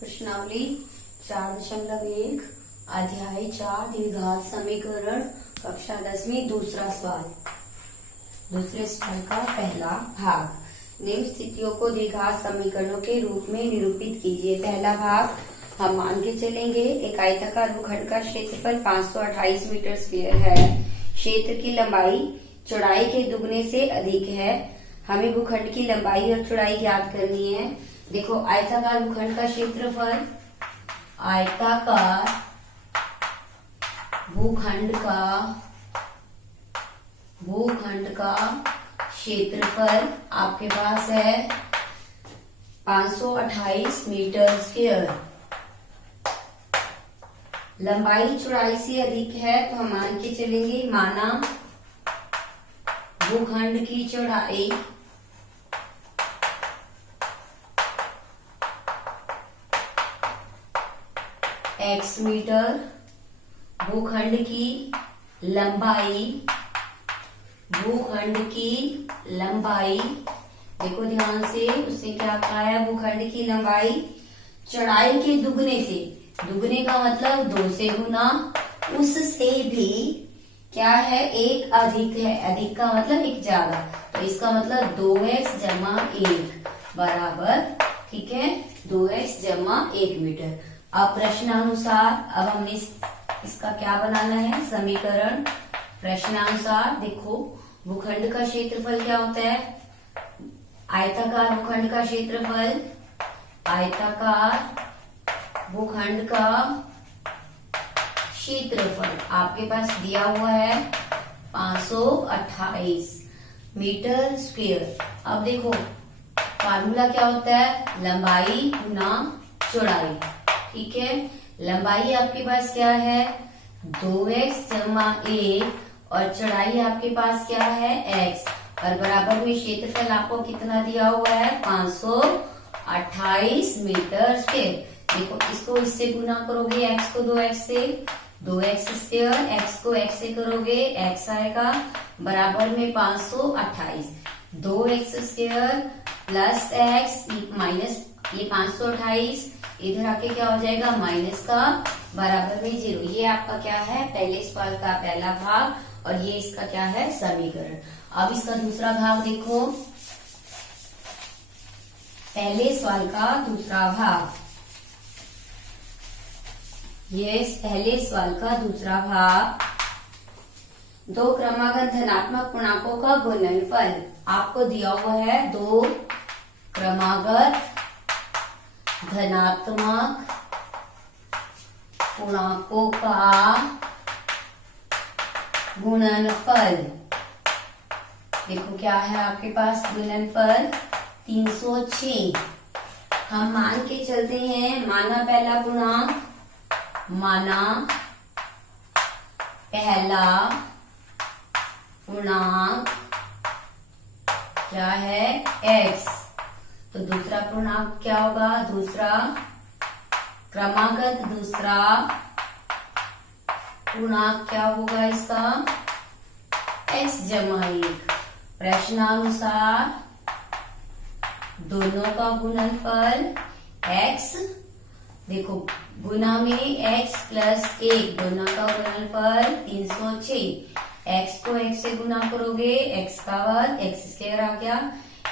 प्रश्नावली 4.1 अध्याय 4 द्विघात समीकरण कक्षा 10वीं दूसरा सवाल। दूसरे सवाल का पहला भाग। निम्न स्थितियों को द्विघात समीकरणों के रूप में निरूपित कीजिए। पहला भाग हम मान के चलेंगे एक आयताकार भूखंड का क्षेत्रफल 528 मीटर स्क्वायर है। क्षेत्र की लंबाई चौड़ाई के दुगने से अधिक है। हमें भूखंड की लंबाई और चौड़ाई ज्ञात करनी है। देखो आयताकार भूखंड का क्षेत्रफल, आयताकार भूखंड का क्षेत्रफल आपके पास है 528 मीटर स्क्वायर। लंबाई चौड़ाई से अधिक है तो हम मान के चलेंगे, माना भूखंड की चौड़ाई x मीटर, भूखंड की लंबाई देखो ध्यान से, उसने क्या कहा है, भूखंड की लंबाई चौड़ाई के दुगने से, दुगने का मतलब 2 से गुना, उससे भी क्या है, एक अधिक है, अधिक का मतलब एक ज्यादा, तो इसका मतलब 2x जमा 1 बराबर, ठीक है, 2x जमा 1 मीटर। अब प्रश्नानुसार अब हमने इसका क्या बनाना है, समीकरण। प्रश्नानुसार देखो भूखंड का क्षेत्रफल क्या होता है, आयताकार भूखंड का क्षेत्रफल, आयताकार भूखंड का क्षेत्रफल आपके पास दिया हुआ है 528 मीटर स्क्वायर। अब देखो फार्मूला क्या होता है, लंबाई गुना चौड़ाई, ठीक है। लंबाई आपके पास क्या है 2x जमा 1 और चौड़ाई आपके पास क्या है x, और बराबर में क्षेत्रफल आपको कितना दिया हुआ है 528 मीटर स्क्वायर। देखो इसको इससे गुना करोगे, x को 2x से, 2x स्क्वायर, x को x से करोगे x आएगा बराबर में 528, 2x square plus x minus ये 528 इधर आके क्या हो जाएगा माइनस का, बराबर में 0। ये आपका क्या है पहले सवाल का पहला भाग और ये इसका क्या है समीकरण। अब इसका दूसरा भाग देखो, पहले सवाल का दूसरा भाग, ये पहले सवाल का दूसरा भाग। 2 क्रमागत धनात्मक पूर्णांकों का गुणनफल आपको दिया हुआ है, 2 क्रमागत धनात्मक पूर्णांकों का गुणनफल। देखो क्या है आपके पास गुणनफल 306। हम मान के चलते हैं, माना पहला पूर्णांक, माना पहला पूर्णांक क्या है x, तो दूसरा पूर्णांक क्या होगा, दूसरा क्रमागत दूसरा पूर्णांक क्या होगा इसका x जमा 1। प्रश्नानुसार दोनों का गुणनफल x, देखो गुना में x प्लस 1 दोनों का गुणनफल 306, x को x से गुना करोगे x का वर्ग, x स्क्वायर आ गया,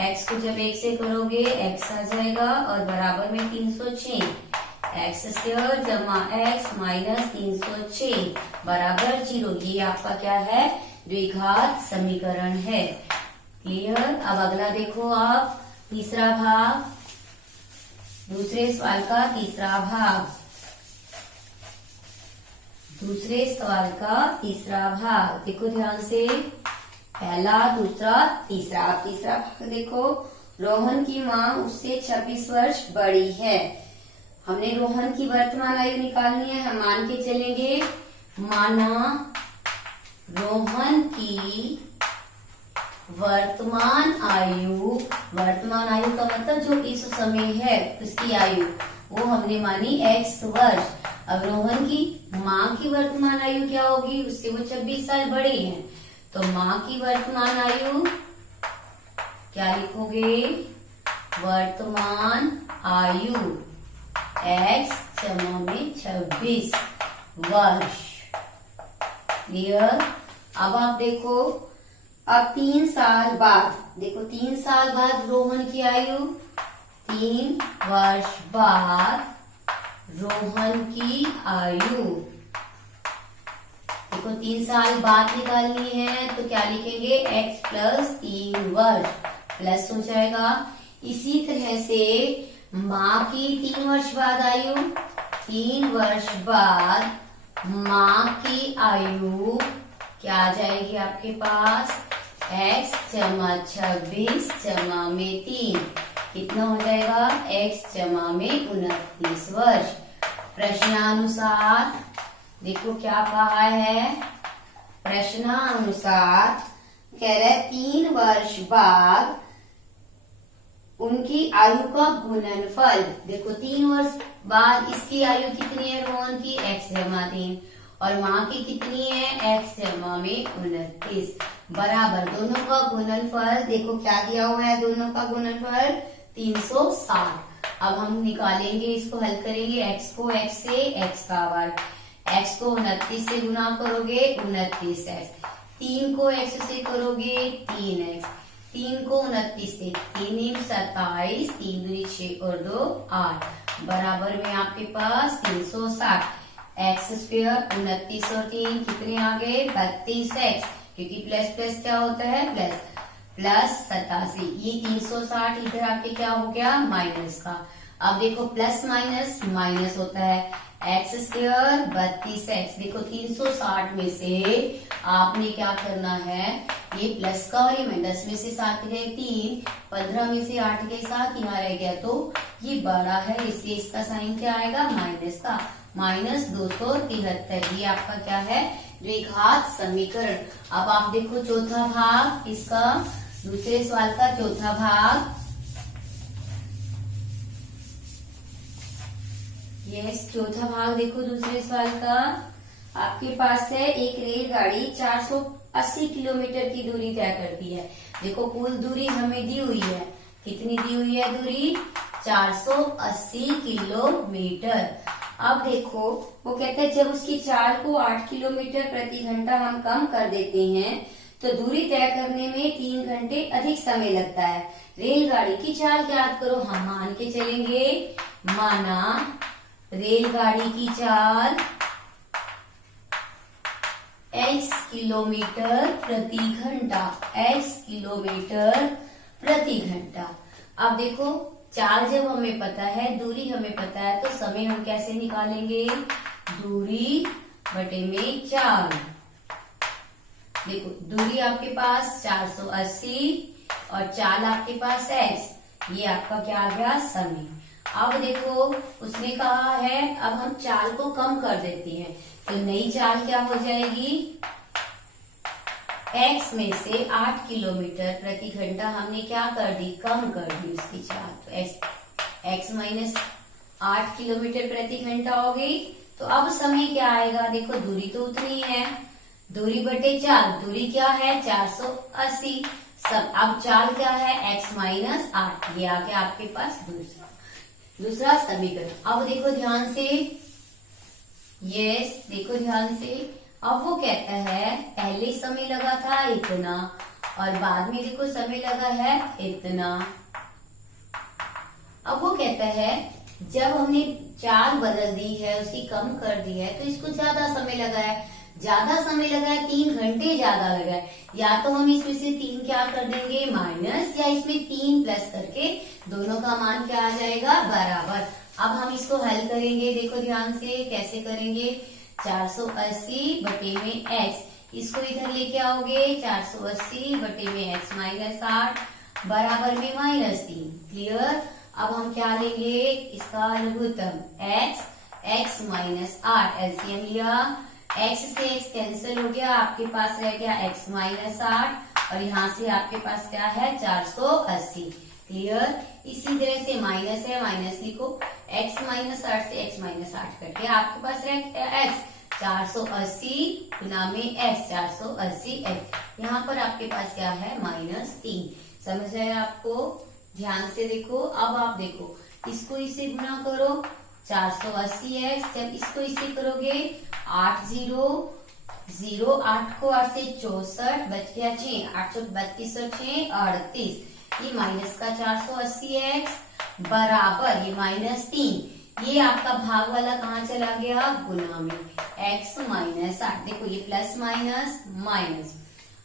x को जब 1 से करोगे x आ जाएगा और बराबर में 306, x स्क्वायर जमा x माइनस 306 बराबर 0। ये आपका क्या है द्विघात समीकरण है। क्लियर। अब अगला देखो आप, तीसरा भाग, दूसरे सवाल का तीसरा भाग, दूसरे सवाल का तीसरा भाग देखो ध्यान से, पहला दूसरा तीसरा। तीसरा भाग देखो, रोहन की माँ उससे 26 वर्ष बड़ी है। हमने रोहन की वर्तमान आयु निकालनी है। हम मान के चलेंगे, माना रोहन की वर्तमान आयु का मतलब जो इस समय है उसकी आयु, वो हमने मानी x वर्ष। अब रोहन की माँ की वर्तमान आयु क्या होगी, उससे वो 26 साल बड़े हैं, तो माँ की वर्तमान आयु क्या लिखोगे, वर्तमान आयु x जमा में 26 वर्ष। क्लियर। अब आप देखो, अब 3 साल बाद, देखो 3 साल बाद रोहन की आयु, 3 वर्ष बाद रोहन की आयु। देखो 3 साल बाद निकालनी है तो क्या लिखेंगे, x प्लस 3 वर्ष प्लस हो जाएगा। इसी तरह से माँ की 3 वर्ष बाद आयु, 3 वर्ष बाद माँ की आयु क्या आ जाएगी आपके पास, x जमा 26 जमा में 3 कितना हो जाएगा, x जमा में 29 वर्ष। प्रश्नानुसार देखो क्या कहा है, प्रश्नानुसार कह रहे 3 वर्ष बाद उनकी आयु का गुणनफल। देखो 3 वर्ष बाद इसकी आयु कितनी है रोहन की, x जमा 3, और माँ की कितनी है, x जमा में 29 बराबर दोनों का गुणनफल। देखो क्या दिया हुआ है, दोनों का गुणनफल 360। अब हम निकालेंगे, इसको हल करेंगे, x को x से x का वर्ग, x को 29 से गुना करोगे 29x, 3 को x से करोगे 3x, 3 को 29 से 3 27, 3 दूनी 6 और 2 8 बराबर में आपके पास 360। एक्स स्क्वायर 29 और 3 कितने आ गए, 32x, क्योंकि प्लस प्लस क्या होता है प्लस, प्लस 87। ये 360 इधर आके क्या हो गया, माइनस का। अब देखो प्लस माइनस माइनस होता है, एक्स स्क्वायर 32x। देखो 360 में से आपने क्या करना है, ये प्लस का और ये माइनस, 10 में से 7 गए 3, 15 में से 8 गए 7, यहाँ रह गया तो ये बड़ा है, इसलिए इसका साइन क्या आएगा, माइनस का, माइनस 273। ये आपका क्या है, द्विघात समीकरण। अब आप देखो चौथा भाग इसका, दूसरे सवाल का चौथा भाग। यस, चौथा भाग देखो दूसरे सवाल का। आपके पास है एक रेलगाड़ी 480 किलोमीटर की दूरी तय करती है। देखो कुल दूरी हमें दी हुई है, कितनी दी हुई है दूरी, 480 किलोमीटर। अब देखो वो कहते हैं जब उसकी चाल को 8 किलोमीटर प्रति घंटा हम कम कर देते हैं तो दूरी तय करने में 3 घंटे अधिक समय लगता है। रेलगाड़ी की चाल ज्ञात करो। हम मान के चलेंगे, माना रेलगाड़ी की चाल x किलोमीटर प्रति घंटा, x किलोमीटर प्रति घंटा। अब देखो चाल जब हमें पता है, दूरी हमें पता है, तो समय हम कैसे निकालेंगे, दूरी बटे में चाल। देखो दूरी आपके पास 480 और चाल आपके पास x, ये आपका क्या आ गया, समय। अब देखो उसने कहा है अब हम चाल को कम कर देते हैं, तो नई चाल क्या हो जाएगी, x में से 8 किलोमीटर प्रति घंटा हमने क्या कर दी, कम कर दी उसकी चाल, तो x माइनस 8 किलोमीटर प्रति घंटा हो गई। तो अब समय क्या आएगा, देखो दूरी तो उतनी है, दूरी बटे चाल, दूरी क्या है 480, सब अब चाल क्या है x माइनस 8, ये आ गया आपके पास दूसरा समीकरण। अब देखो ध्यान से, यस देखो ध्यान से, अब वो कहता है पहले समय लगा था इतना और बाद में देखो समय लगा है इतना। अब वो कहता है जब हमने चाल बदल दी है, उसकी कम कर दी है, तो इसको ज्यादा समय लगा है, ज्यादा समय लगा है 3 घंटे ज्यादा लगा है। या तो हम इसमें से 3 क्या कर देंगे माइनस, या इसमें 3 प्लस करके दोनों का मान क्या आ जाएगा, बराबर। अब हम इसको हल करेंगे, देखो ध्यान से कैसे करेंगे, 480 बटे में x, इसको इधर लेके आओगे 480 बटे में x माइनस 8 बराबर में माइनस 3। क्लियर। अब हम क्या लेंगे, इसका लघुत्तम x माइनस 8, एलसीएम लिया, x से x कैंसिल हो गया, आपके पास रह गया x माइनस 8 और यहाँ से आपके पास क्या है 480। क्लियर। इसी तरह से माइनस है, माइनस लिखो, x माइनस 8 से x माइनस 8 करके आपके पास रह गया x 480 गुना में x 480 x, यहाँ पर आपके पास क्या है माइनस 3। समझ आया आपको, ध्यान से देखो। अब आप देखो इसको इसे गुना करो, 480x। जब इसको इसे करोगे 8 0 0, 8 को 8 से 64, बच गया 6, 832 और 6 38। ये माइनस का 480x बराबर ये -3, ये आपका भाग वाला कहाँ चला गया, गुना में, x -8। देखो ये प्लस माइनस माइनस,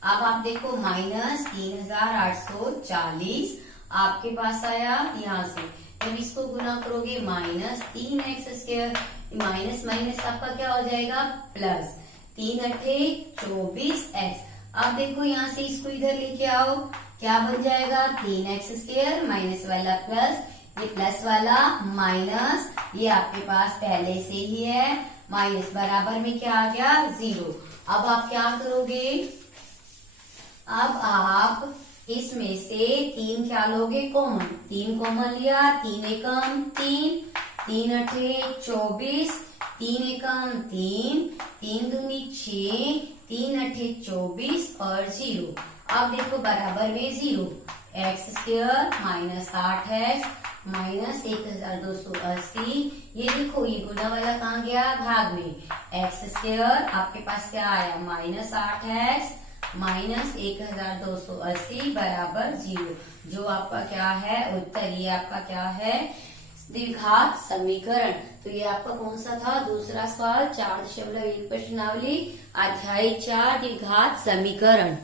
अब आप देखो -3840 आपके पास आया यहाँ से। जब इसको गुना करोगे -3x², माइनस माइनस आपका क्या हो जाएगा, प्लस 3 अठे 24x। अब देखो यहाँ से इसको इधर लेके आओ, क्या बन जाएगा, 3x² माइनस वाला प्लस, ये प्लस वाला माइनस, ये आपके पास पहले से ही है, माइनस बराबर में क्या आ गया, 0। अब आप क्या करोगे, अब आप इसमें से 3 क्या लोगे, कॉमन, 3 कॉमन लिया, 3 एकम 3, 3 अठे 24, 3 एकम 3, 3 दूनी 6, 3 अठे 24 और 0। अब देखो बराबर में 0, x² -8x -1280। ये देखो ये गुना वाला कहाँ गया, भाग में, x² आपके पास क्या आया, -8x -1280 बराबर 0। जो आपका क्या है उत्तर, ये आपका क्या है, द्विघात समीकरण। तो ये आपका कौन सा था, दूसरा सवाल 4.1 प्रश्नावली, अध्याय 4 द्विघात समीकरण।